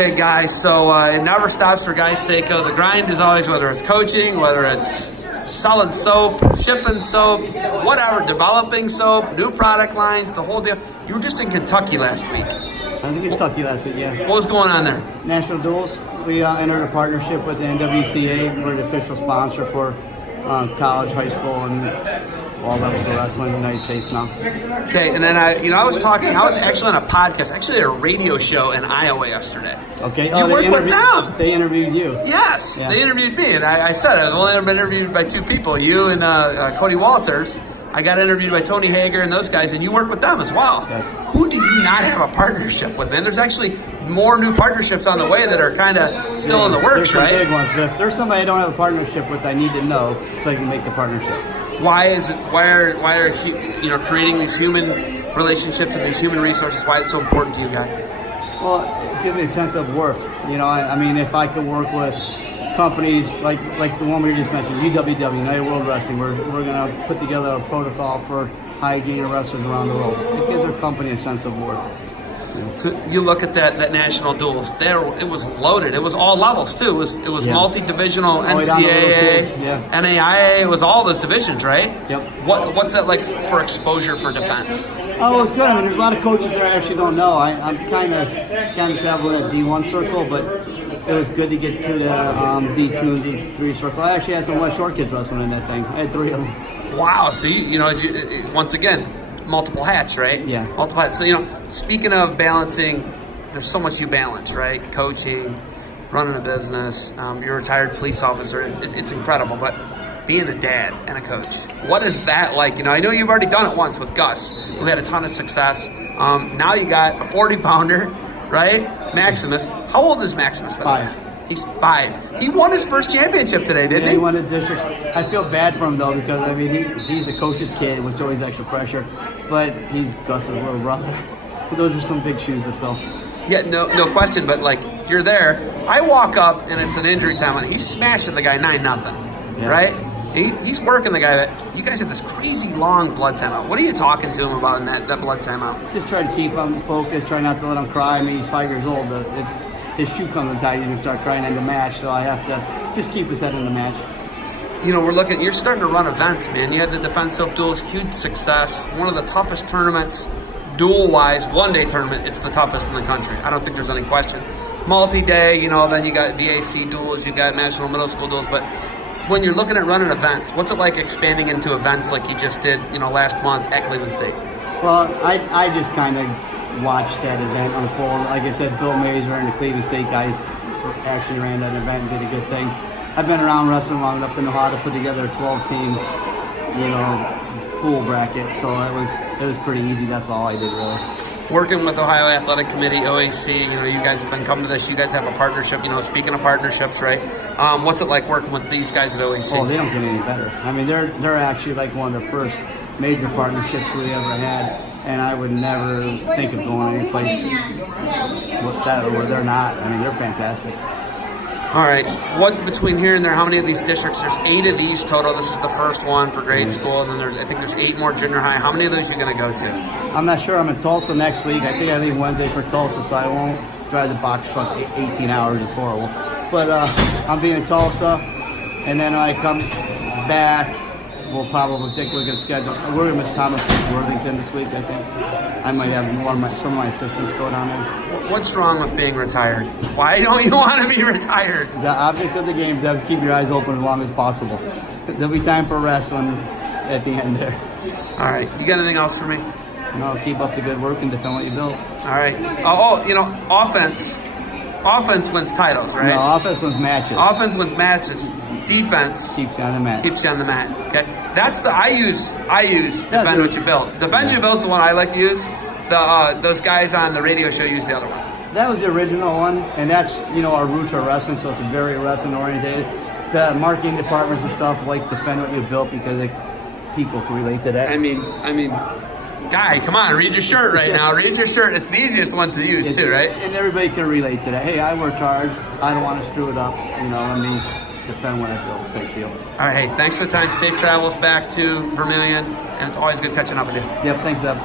Okay, guys, so it never stops for guys Sako. The grind is always, whether it's coaching, whether it's selling soap, shipping soap, whatever, developing soap, new product lines, the whole deal. You were just in Kentucky last week. I was in Kentucky last week, yeah. What was going on there? National Duels. We entered a partnership with the NWCA. We're the official sponsor for college, high school, and all levels of wrestling in the United States now. Okay, and then I was actually on a podcast, actually at a radio show in Iowa yesterday. Okay. You worked with them. They interviewed you. Yes, yeah. They interviewed me, and I said I've only been interviewed by two people, you and Cody Walters. I got interviewed by Tony Hager and those guys, and you work with them as well. Yes. Who do you not have a partnership with, man? There's actually more new partnerships on the way that are kind of still in the works, there's right? Big ones, but if there's somebody I don't have a partnership with, I need to know so I can make the partnership. Why are creating these human relationships and these human resources? Why it's so important to you guys? Well, it gives me a sense of worth. I mean, if I could work with companies like the one we just mentioned, UWW, United World Wrestling, we're going to put together a protocol for high-gainer wrestlers around the world. It gives our company a sense of worth. So you look at that national duels. There, it was loaded. It was all levels too. It was multi-divisional, NCAA, NAIA. It was all those divisions, right? Yep. What's that like for exposure for defense? Oh, it's good. I mean, there's a lot of coaches that I actually don't know. I'm kind of traveling that D1 circle, but it was good to get to the D2 and D3 circle. I actually had some West Shore kids wrestling in that thing. I had 3 of them. Wow. So once again, multiple hats, right? Yeah. Multiple hats. So, speaking of balancing, there's so much you balance, right? Coaching, running a business, you're a retired police officer. It's incredible, but being a dad and a coach, what is that like? I know you've already done it once with Gus. We had a ton of success. Now you got a 40-pounder, right? Maximus. How old is Maximus? 5. He's 5. He won his first championship today, didn't he? He won the district. I feel bad for him though because I mean he's a coach's kid, which always extra pressure. But he's Gus's little brother. Those are some big shoes to fill. Yeah, no question. But you're there. I walk up and it's an injury time, and he's smashing the guy 9-0, right? He's working the guy. But you guys have this crazy long blood timeout. What are you talking to him about in that blood timeout? Just try to keep him focused. Try not to let him cry. I mean, he's 5 years old. If his shoe comes untied, he's gonna start crying in the match. So I have to just keep his head in the match. You're starting to run events, man. You had the Defense Soap Duels, huge success. One of the toughest tournaments, duel-wise, one-day tournament. It's the toughest in the country. I don't think there's any question. Multi-day, then you got VAC duels, you got National Middle School duels. But when you're looking at running events, what's it like expanding into events like you just did, last month at Cleveland State? Well, I just kind of watched that event unfold. Like I said, Bill Mazer and the Cleveland State guys actually ran that event and did a good thing. I've been around wrestling long enough to know how to put together a 12-team, pool bracket. So it was pretty easy. That's all I did really. Working with Ohio Athletic Committee, OAC, you guys have been coming to this. You guys have a partnership. Speaking of partnerships, right? What's it like working with these guys at OAC? Oh, they don't get any better. I mean, they're actually like one of the first major partnerships we ever had. And I would never think of going any place with that where they're not. I mean, they're fantastic. All right. What between here and there? How many of these districts? There's 8 of these total. This is the first one for grade school, and then I think there's 8 more junior high. How many of those are you going to go to? I'm not sure. I'm in Tulsa next week. I think I leave Wednesday for Tulsa, so I won't drive the box truck 18 hours. It's horrible. But I'm being in Tulsa, and then when I come back, we'll probably take a look at the schedule. We're going to miss Thomas Worthington this week, I think. I might have some of my assistants go down there. What's wrong with being retired? Why don't you want to be retired? The object of the game is to keep your eyes open as long as possible. There'll be time for rest at the end there. All right. You got anything else for me? No, keep up the good work and defend what you built. All right. Offense wins titles, right? No, offense wins matches. Offense wins matches. Defense keeps you on the mat. Keeps you on the mat. Okay, that's I use defend what you built. Defend what you built's the one I like to use. Those guys on the radio show use the other one. That was the original one, and that's our roots are wrestling, so it's very wrestling oriented. The marketing departments and stuff like defend what you built because people can relate to that. I mean, guy, come on, read your shirt right now. Read your shirt. It's the easiest one to use too, right? And everybody can relate to that. Hey, I worked hard. I don't want to screw it up. Defend what I built. Big deal. All right, hey, thanks for the time. Safe travels back to Vermillion, and it's always good catching up with you. Yep, thanks, Deb.